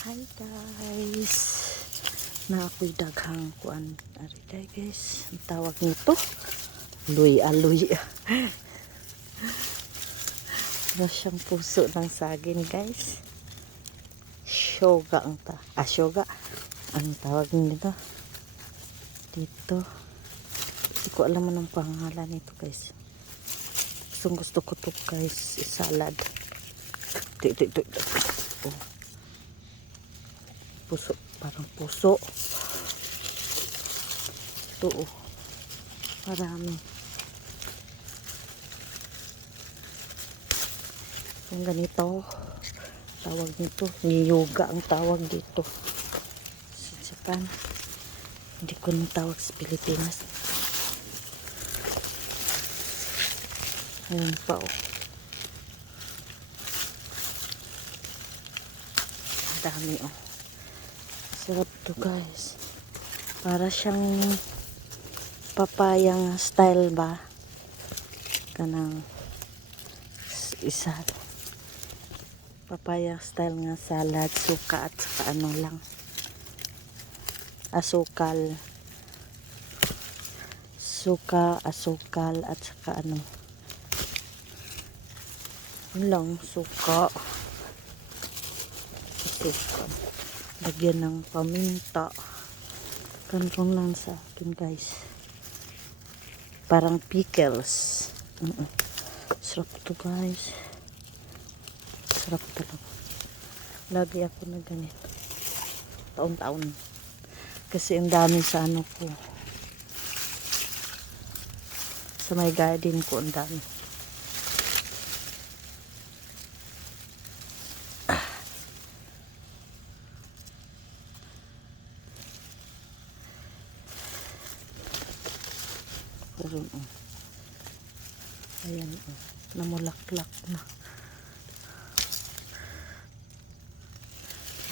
Hi guys, na ako'y daghang kuan ari guys, ang tawag nito luy-aluy. Wala siyang puso ng saging guys. Shoga ang shoga ang tawag nito dito. Hindi ko alam ang pangalan nito guys. Gusto ko to guys, salad. Oh. Puso, parang puso. Ito oh. Marami. Yung ganito, tawag nito, niyuga ang tawag dito. Sa Japan. Hindi ko nang tawag sa Pilipinas. Ayan pa oh. Ang dami oh. Sarap to guys. Para siyang papayang style ba? Kanang isa. Papaya style nga salad, suka at saka ano lang. Asukal. Suka, asukal at saka ano. Yun lang, suka. Suka. Lagyan ng paminta. Ganun lang sa akin guys. Parang pickles. Sarap to guys. Sarap talaga. Lagi ako na ganito. Taon-taon. Kasi ang dami sa ano ko. Sa may garden ko ang dami. Pero ayan namulaklak na.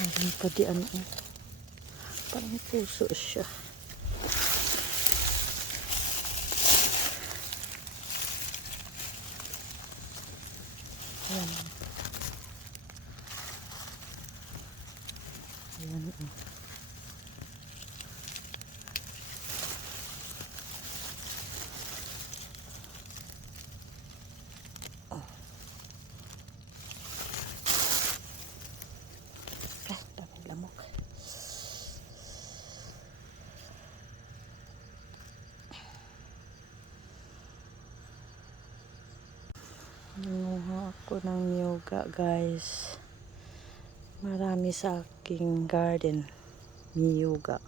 Ayan pa di ano parang puso siya. Ayan. Ayan daming lamok. Nanguha ako ng niyuga guys. Marami sa aking garden niyuga.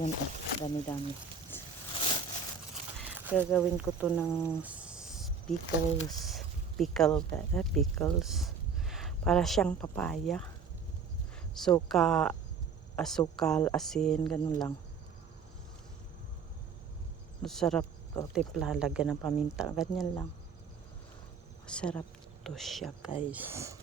Yan dami-dami. Gagawin ko to ng pickles para siyang papaya. Suka, asukal, asin, ganun lang. Masarap to. Timpla, lagyan ng paminta, ganyan lang. Masarap to siya guys.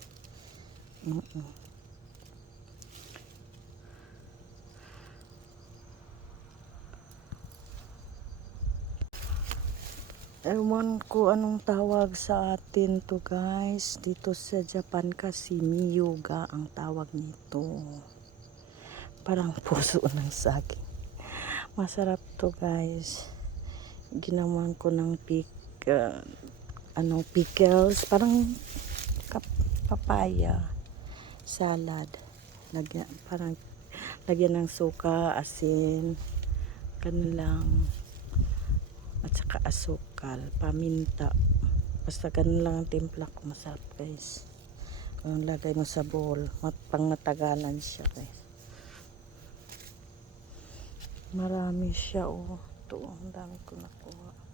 Ewan ko anong tawag sa atin to guys. Dito sa Japan kasi niyuga ang tawag nito. Parang puso ng saging. Masarap to guys. Ginawan ko ng pickles. Parang papaya. Salad. Lagyan ng suka, asin. Ganun lang. At saka asukal, paminta. Basta ganun lang ang timpla ko. Masarap guys. Ang lagay mo sa bowl. Pang matagalan siya guys. Marami siya oh. Ito ang dami ko nakuha.